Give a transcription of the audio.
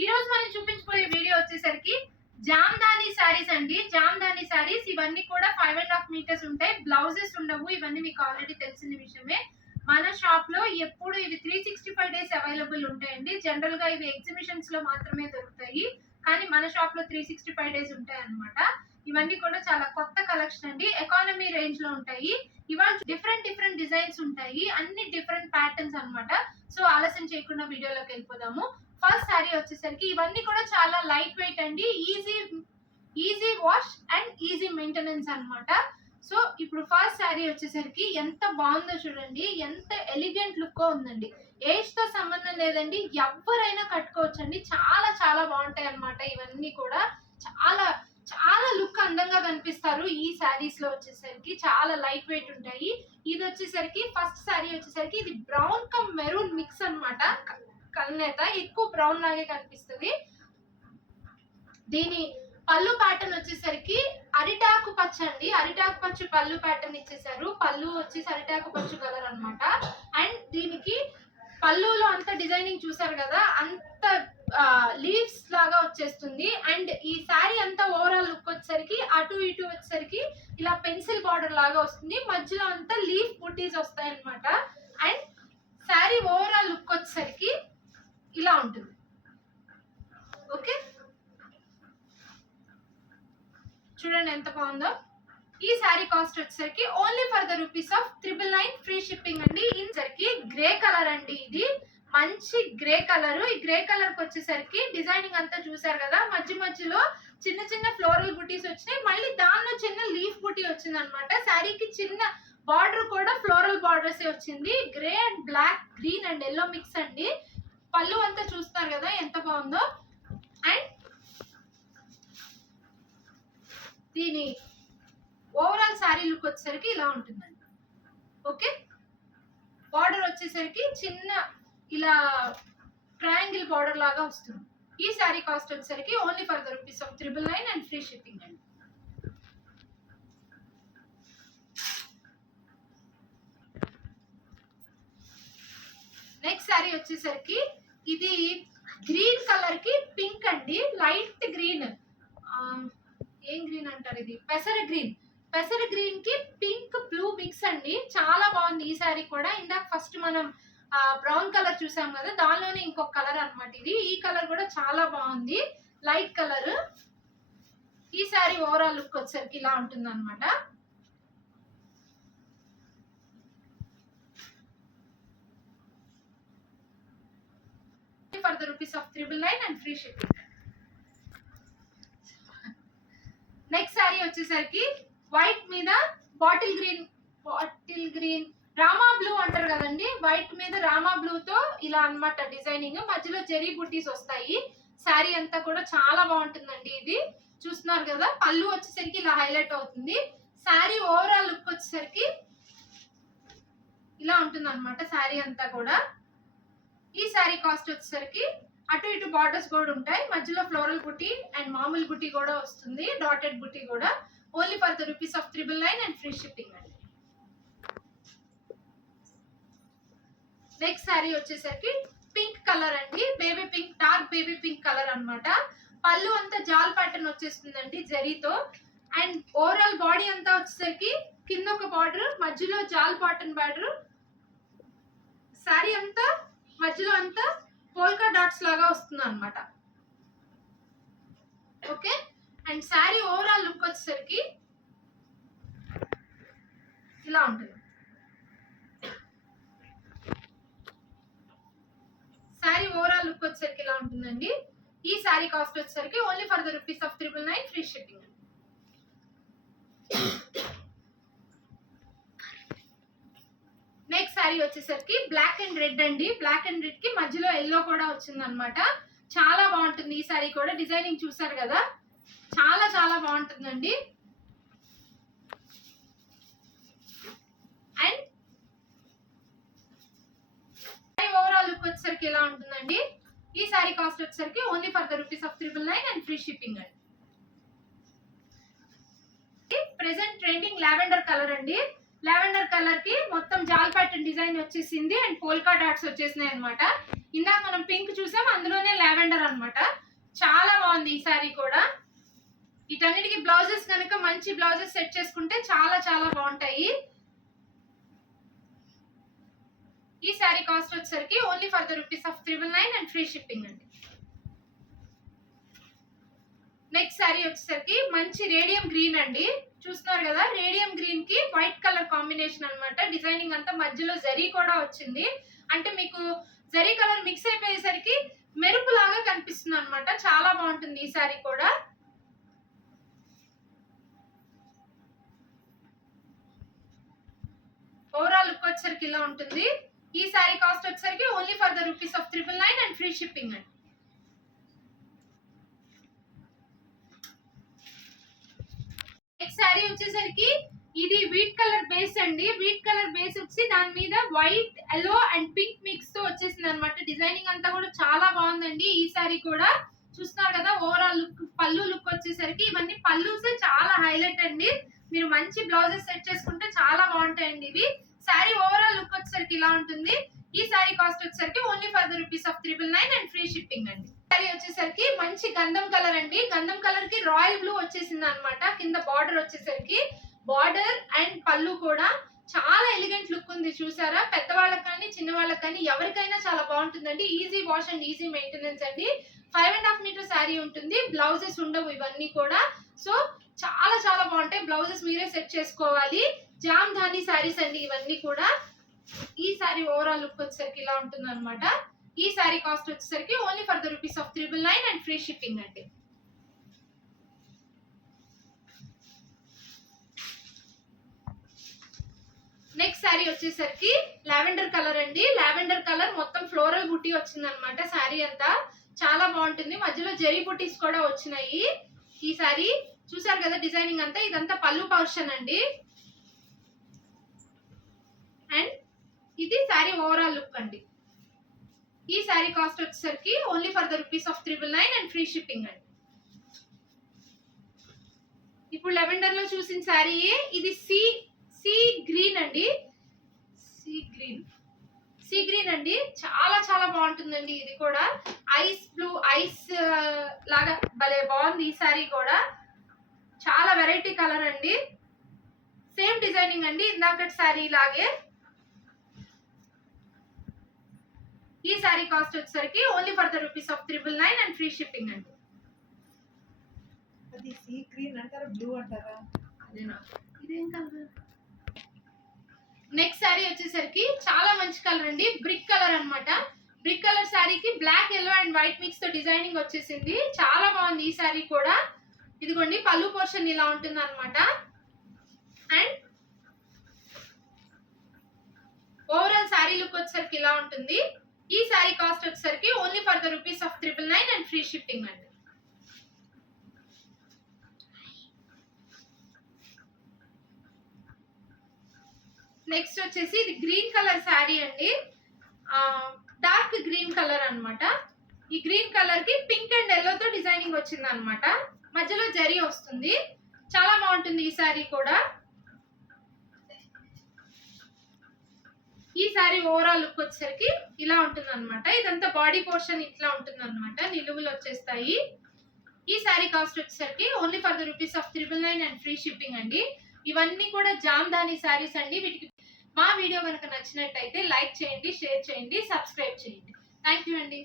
ఈ రోజు మనం చూపించబోయే వీడియో వచ్చేసరికి జామ్దాని సారీస్ అండి. జామ్దాని సారీస్ ఇవన్నీ కూడా 5.5 మీటర్స్ ఉంటాయి. బ్లౌజెస్ ఉండవు. ఇవన్నీ మీకు ఆల్రెడీ తెలిసిన విషయమే. మన షాప్ లో ఎప్పుడు ఇవి 365 డేస్ అవైలబుల్ ఉంటాయండి. జనరల్ గా ఇవి ఎగ్జిబిషన్స్ లో మాత్రమే దొరుకుతాయి, కానీ మన షాప్ లో 365 డేస్ ఉంటాయి అన్నమాట. ఇవన్నీ కూడా చాలా కొత్త కలెక్షన్ అండి. ఎకానమీ రేంజ్ లో ఉంటాయి. ఇవాళ డిఫరెంట్ డిజైన్స్ ఉంటాయి, అన్ని డిఫరెంట్ ప్యాటర్న్స్ అన్నమాట. సో ఆలస్యం చేయకుండా వీడియోలోకి వెళ్ళిపోదాము. ఫస్ట్ సారీ వచ్చేసరికి ఇవన్నీ కూడా చాలా లైట్ వెయిట్ అండి. Easy wash and easy maintenance అన్నమాట. సో ఇప్పుడు ఫస్ట్ సారీ వచ్చేసరికి ఎంత బాగుందో చూడండి, ఎంత ఎలిగెంట్ లుక్ ఉందండి. ఏజ్ తో సంబంధం లేదండి, ఎవరైనా కట్టుకోవచ్చు అండి. చాలా చాలా బాగుంటాయి అన్నమాట. ఇవన్నీ కూడా చాలా చాలా లుక్ అందంగా కనిపిస్తారు. ఈ సారీస్ లో వచ్చేసరికి చాలా లైట్ వెయిట్ ఉంటాయి. ఇది వచ్చేసరికి ఫస్ట్ సారీ వచ్చేసరికి ఇది బ్రౌన్ కమ్ మెరూన్ మిక్స్ అన్నమాట. కల్నేత ఎక్కువ బ్రౌన్ లాగే కనిపిస్తుంది. దీని పళ్ళు ప్యాటర్న్ వచ్చేసరికి అరిటాకు పచ్చ అండి. అరిటాకు పచ్చ పళ్ళు ప్యాటర్న్ ఇచ్చేసారు. పళ్ళు వచ్చేసి అరిటాకు పచ్చ కలర్ అన్నమాట. అండ్ దీనికి పళ్ళులో అంత డిజైనింగ్ చూసారు కదా, అంత లీవ్స్ లాగా వచ్చేస్తుంది. అండ్ ఈ శారీ అంతా ఓవరాల్ లుక్ వచ్చేసరికి అటు ఇటు వచ్చేసరికి ఇలా పెన్సిల్ బార్డర్ లాగా వస్తుంది. మధ్యలో అంతా లీఫ్ బుటీస్ వస్తాయి అన్నమాట. అండ్ శారీ ఓవరాల్ లుక్ వచ్చేసరికి ఇలా ఉంటుంది. ఓకే, చూడండి ఎంత బాగుందో. ఈ శారీ కాస్ట్ వచ్చేసరికి only for the rupees of 999 free shipping అండి. ఇన్సరికి గ్రే కలర్ అండి. ఇది మంచి గ్రే కలర్. ఈ గ్రే కలర్ కి వచ్చేసరికి డిజైనింగ్ అంతా చూసారు కదా, మధ్యలో చిన్న చిన్న ఫ్లోరల్ బుటీస్ వచ్చినాయి. మళ్ళీ దానిలో చిన్న లీఫ్ బుటీ వచ్చింది అనమాట. శారీకి చిన్న బార్డర్ కూడా ఫ్లోరల్ బార్డర్స్ వచ్చింది. Grey and black, green and yellow mix అండి. పళ్ళు అంతా చూస్తారు కదా ఎంత బాగుందో. అండ్ దీని ఓవరాల్ శారీ లుక్ వచ్చేసరికి ఇలా ఉంటుందండి. ఓకే, బార్డర్ వచ్చేసరికి చిన్న ఇలా ట్రయాంగిల్ బార్డర్ లాగా వస్తుంది. ఈ శారీ కాస్ట్ వచ్చేసరికి only for the rupees of 999 and free shipping అండి. నెక్స్ట్ శారీ వచ్చేసరికి ఇది గ్రీన్ కలర్ కి పింక్ అండి. లైట్ గ్రీన్, ఏం గ్రీన్ అంటారు, ఇది పెసర గ్రీన్. పెసర గ్రీన్ కి పింక్ బ్లూ మిక్స్ అండి. చాలా బాగుంది ఈ శారీ కూడా. ఇందాక ఫస్ట్ మనం బ్రౌన్ కలర్ చూసాం కదా, దానిలోనే ఇంకొక కలర్ అన్నమాట ఇది. ఈ కలర్ కూడా చాలా బాగుంది, లైట్ కలర్. ఈ శారీ ఓవరాల్ లుక్ వచ్చేసరికి ఇలా ఉంటుంది అనమాట. For the rupees of 999 and free shipping. Next sari వచ్చేసరికి వైట్ మీద బాటిల్ గ్రీన్ రామా బ్లూ అంటారు కదండి. వైట్ మీద రామా బ్లూ తో ఇలా అన్నమాట డిజైనింగ్. మధ్యలో జెరీ బుటీస్ వస్తాయి. శారీ అంతా కూడా చాలా బాగుంటుందండి. ఇది చూస్తున్నారు కదా, పళ్ళు వచ్చేసరికి ఇలా హైలైట్ అవుతుంది. శారీ ఓవరాల్ లుక్ వచ్చేసరికి ఇలా ఉంటుంది అనమాట. శారీ అంతా కూడా. ఈ శారీ కాస్ట్ వచ్చేసరికి అటు ఇటు బార్డర్స్ కూడా ఉంటాయి. మధ్యలో ఫ్లోరల్ బుటీ అండ్ మామూలు బుటీ కూడా వస్తుంది, డాటెడ్ బుటీ కూడా. Only for the rupees of 999 and free shipping అండి. నెక్స్ట్ శారీ వచ్చేసరికి పింక్ కలర్ అండి. Baby pink, dark baby pink colour అన్నమాట. పళ్ళు అంతా జాల్ ప్యాటర్న్ వచ్చేస్తుందండి జరీతో. అండ్ ఓవరాల్ బాడీ అంతా వచ్చేసరికి కింద ఒక బార్డర్, మధ్యలో జాల్ ప్యాటర్న్ బార్డర్. శారీ అంతా మధ్యలో అంతా పోల్కా డాట్స్ లాగా వస్తుంది అనమాట. Okay, and sari overall look వచ్చేసరికి ఇలా ఉంటుంది. శారీ ఓవరాల్ లుక్ వచ్చేసరికి ఇలా ఉంటుందండి. ఈ శారీ కాస్ట్ వచ్చేసరికి only for the rupees of 999 free shipping. Next sari వచ్చేసరికి బ్లాక్ అండ్ రెడ్ అండి. బ్లాక్ అండ్ రెడ్ కి మధ్యలో ఎల్లో కూడా వచ్చింది అనమాట. చాలా బాగుంటుంది ఈ శారీ కూడా. డిజైనింగ్ చూసారు కదా, చాలా చాలా బాగుంటుందండి. అండ్ ఓవరాల్ లుక్ వచ్చేసరికి ఇలా ఉంటుందండి. ఈ శారీ కాస్ట్ వచ్చేసరికి only for the rupees of 999 and free shipping అండి. ప్రెసెంట్ ట్రెండింగ్ లావెండర్ కలర్ అండి. లావెండర్ కలర్ కి మొత్తం జాల్ ప్యాటర్న్ డిజైన్ వచ్చేసింది అండ్ పోల్కా డాట్స్ వచ్చేసినాయి అనమాట. ఇందాక మనం పింక్ చూసాం, అందులోనే లావెండర్ అన్నమాట. చాలా బాగుంది ఈ సారీ కూడా. వీటన్నిటికి బ్లౌజెస్ కనుక మంచి బ్లౌజెస్ సెట్ చేసుకుంటే చాలా చాలా బాగుంటాయి. ఈ సారీ కాస్ట్ వచ్చేసరికి only for the rupees of 999 and free shipping అండి. నెక్స్ట్ సారీ వచ్చేసరికి మంచి రేడియం గ్రీన్ అండి. చూస్తున్నారు కదా, రేడియం గ్రీన్ కి వైట్ కలర్ కాంబినేషన్ అన్నమాట. డిజైనింగ్ అంతా మధ్యలో జరీ కూడా వచ్చింది. అంటే మీకు జరీ కలర్ మిక్స్ అయిపోయేసరికి మెరుపు లాగా కనిపిస్తుంది అన్నమాట. చాలా బాగుంటుంది ఈ సారీ కూడా. ఓవరాల్ లుక్ వచ్చేసరికి ఇలా ఉంటుంది. ఈ సారీ కాస్ట్ వచ్చేసరికి only for the rupees of 999 and free shipping అండి. నెక్స్ట్ సారీ వచ్చేసరికి ఇది వీట్ కలర్ బేస్ అండి. వీట్ కలర్ బేస్ వచ్చి దాని మీద white, yellow and pink mix తో వచ్చేసింది అనమాట. డిజైనింగ్ అంతా కూడా చాలా బాగుందండి. ఈ సారీ కూడా చూస్తున్నారు కదా. ఓవరాల్ లుక్, పళ్ళు లుక్ వచ్చేసరికి ఇవన్నీ పళ్ళుసే చాలా హైలైట్ అండి. మీరు మంచి బ్లౌజెస్ సెట్ చేసుకుంటే చాలా బాగుంటాయండి ఇవి. సారీ ఓవరాల్ లుక్ వచ్చేసరికి ఇలా ఉంటుంది. ఈ సారీ కాస్ట్ వచ్చేసరికి only for the rupees of 999 and free shipping అండి. సారీ వచ్చేసరికి మంచి గంధం కలర్ అండి. గంధం కలర్ కి రాయల్ బ్లూ వచ్చేసింది అనమాట. కింద బార్డర్ వచ్చేసరికి బార్డర్ అండ్ పళ్ళు కూడా చాలా ఎలిగెంట్ లుక్ ఉంది. చూసారా, పెద్దవాళ్ళకి కానీ చిన్న వాళ్ళకి కానీ ఎవరికైనా చాలా బాగుంటుందండి. Easy wash and easy maintenance అండి. 5.5 మీటర్ శారీ ఉంటుంది. బ్లౌజెస్ ఉండవు ఇవన్నీ కూడా. సో చాలా చాలా బాగుంటాయి. బ్లౌజెస్ మీరే సెట్ చేసుకోవాలి. జామ్దాని శారీస్ అండి ఇవన్నీ కూడా. ఈ సారీ ఓవరాల్ లుక్ వచ్చేసరికి ఇలా ఉంటుంది అనమాట. ఈ సారీ కాస్ట్ వచ్చేసరికి only for the rupees of 999 and free shipping అండి. నెక్స్ట్ సారీ వచ్చేసరికి లావెండర్ కలర్ అండి. లావెండర్ కలర్ మొత్తం ఫ్లోరల్ బుట్టి వచ్చింది అనమాట. సారీ అంతా చాలా బాగుంటుంది. మధ్యలో జరీ బుట్టీస్ కూడా వచ్చినాయి. ఈ సారీ చూసారు కదా, డిజైనింగ్ అంతా ఇదంతా పళ్ళు పోర్షన్ అండి. అండ్ ఇది సారీ ఓవరాల్ లుక్ అండి. ఈ సారీ కాస్ట్ వచ్చేసరికి only for the rupees of 999 and free shipping అండి. ఇప్పుడు లెవెండర్ లో చూసిన సారీ ఇది సీ గ్రీన్ అండి. సీ గ్రీన్ అండి. చాలా చాలా బాగుంటుందండి ఇది కూడా. ఐస్ బ్లూ, ఐస్ లాగా భలే బాగుంది ఈ సారీ కూడా. చాలా వెరైటీ కలర్ అండి. సేమ్ డిజైనింగ్ అండి ఇందాకటి సారీ లాగే. ఈ సారీ కాస్ట్ వచ్చేసరికి only for the rupees of 999 and free shipping అండి. అది సీ గ్రీన్ అంటారా, బ్లూ అంటారా? అదేనా, ఇదేం కలర్? నెక్స్ట్ సారీ వచ్చేసరికి చాలా మంచి కలర్ అండి. బ్రిక్ కలర్ అన్నమాట. బ్రిక్ కలర్ సారీకి black, yellow and white mix తో డిజైనింగ్ వచ్చేసింది. చాలా బాగుంది ఈ సారీ కూడా. ఇదిగోండి పళ్ళు పోర్షన్ ఇలా ఉంటుంది అనమాట. అండ్ ఓవరాల్ సారీ లుక్ వచ్చేసరికి ఇలా ఉంటుంది. ఈ సారీ కాస్ట్ వచ్చేసరికి only for the rupees of 999 and free shipping అండి. నెక్స్ట్ వచ్చేసి ఇది గ్రీన్ కలర్ శారీ అండి. డార్క్ గ్రీన్ కలర్ అన్నమాట. ఈ గ్రీన్ కలర్ కి పింక్ అండ్ ఎల్లో తో డిజైనింగ్ వచ్చింది అనమాట. మధ్యలో జరీ వస్తుంది. చాలా బాగుంటుంది ఈ శారీ కూడా. ఈ శారీ ఓవరాల్ లుక్ వచ్చేసరికి ఇలా ఉంటుంది అనమాట. ఇదంతా బాడీ పోర్షన్ ఇట్లా ఉంటుంది అనమాట. నిలువులు వచ్చేస్తాయి. ఈ శారీ కాస్ట్ వచ్చేసరికి only for the rupees of 999 and free shipping అండి. ఇవన్నీ కూడా జామ్దాని శారీస్ అండి. వీటికి మా వీడియో కనుక నచ్చినట్టయితే లైక్ చేయండి, షేర్ చేయండి, సబ్స్క్రైబ్ చేయండి. థ్యాంక్ యూ అండి.